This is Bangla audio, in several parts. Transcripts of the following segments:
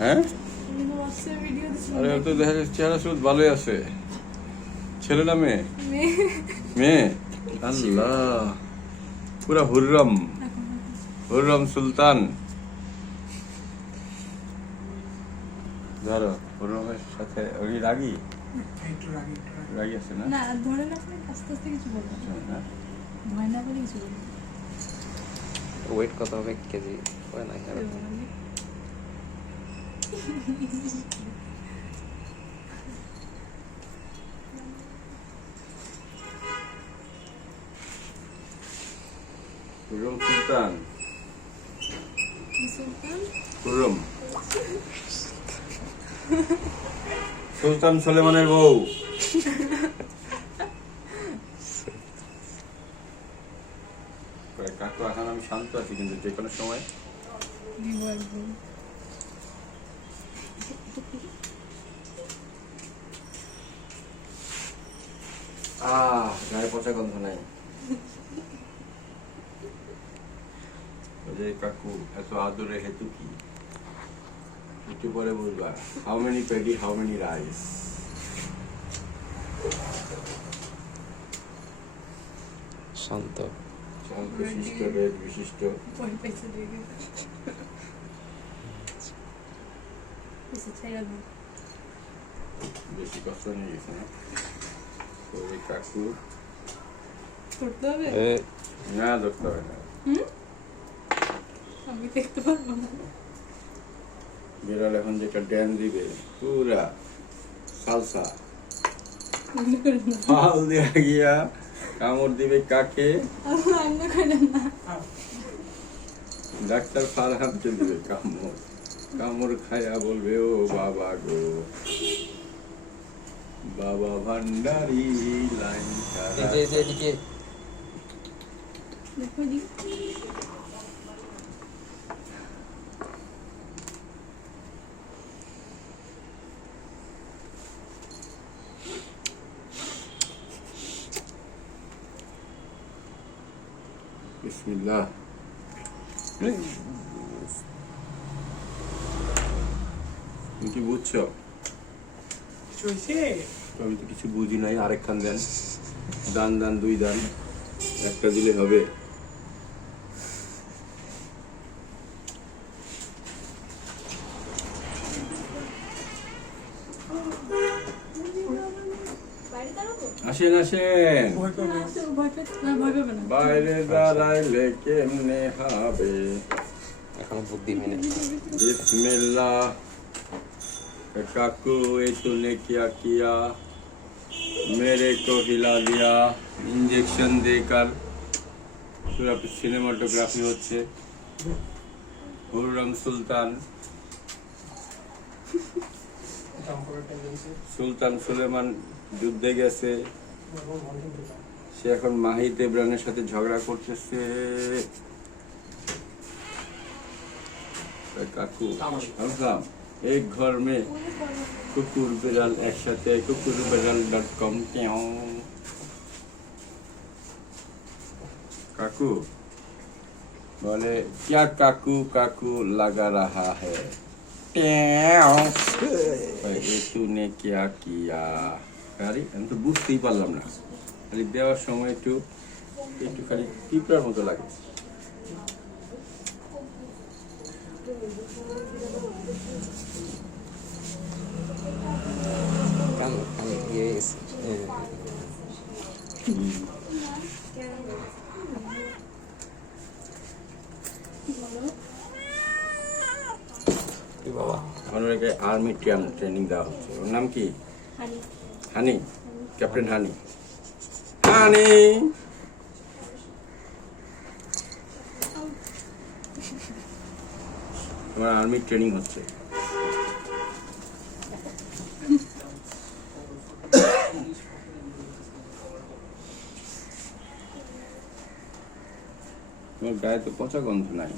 হ্যাঁ? আরে তো দেখা যাচ্ছে চেহারা সুদ ভালোই আছে। ছেলে না মেয়ে? মেয়ে। আল্লাহ। পুরা হুররম। হুররম সুলতান। ধরো হুররমের সাথে ওই রাগি? একটু রাগি একটু রাগি রাগি আছে না? না ধরে না আস্তে আস্তে কিছু বলবেন না? ভয় না করে কিছু ওয়েট কত হবে? কেজি? হয় না হুররম সুলতান সুলতান হুররম সুলতান সুলেমানের বউ কাকু এখন আমি শান্ত আছি কিন্তু যে কোনো সময় আহ গায়ে পচা গন্ধ নাই। যে কাকু এত আদরে হেতু কি? একটু পরে বুঝবা how many paddy how many rice শান্ত। শান্ত শিষ্ট বেদ বিশিষ্ট। বেশি কষ্ট নিয়ে গেছে না তো ওই কাকু করতে হবে না ধরতে হবে না আমি দেখতে পারব না বিড়াল এখন যেটা ড্যান দিবে পুরা সালসা ফাল দিয়া গিয়া কামড় দিবে কাকে ডাক্তার ফাল হাতে দিবে কামড় কামড় খায়া বলবে ও বাবা গো বাবা ভান্ডারি লাইন এই যে এই যে এদিকে। দেখো দি বিসমিল্লাহ। তুমি কি বুঝছ? চলছে আমি তো কিছু বুঝি নাই আরেকখান দেন। দান দান দুই দান একটা দিলে হবে। আসেন আসেন। বাইরে দাঁড়াইলে কেমনে হবে? এখন বুদ্ধি মেনে বিসমিল্লাহ। काकू ये तूने क्या किया मेरे को हिला दिया इंजेक्शन देकर पूरा সিনেমাটোগ্রাফি হচ্ছে হুররম সুলতান দাম করে টেন্ডেন্সি সুলতান সুলেমান যুদ্ধে গেছে সে এখন মাহিদ ইব্রানের সাথে ঝগড়া করতেছে কাকু আসলাম এক ঘর মে কুকুর বিড়াল একসাথে কুকুর বিড়াল ডট কম কাকু বলে क्या काकू काकू लगा रहा है ये तूने क्या किया আরে আমি তো বুঝতেই পারলাম না খালি দেওয়ার সময় একটু একটু খালি পিঁপড়ার মতো লাগে কি বাবা এখন ওকে আর্মি ট্রেনিং দেওয়া হচ্ছে। ওর নাম কি? Honey. Honey? Captain Honey Honey! তোমার আর্মি ট্রেনিং হচ্ছে। তোমার গায়ে তো পচা গন্ধ নাই।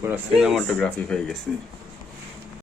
পুরো সিনেমাটোগ্রাফি হয়ে গেছে।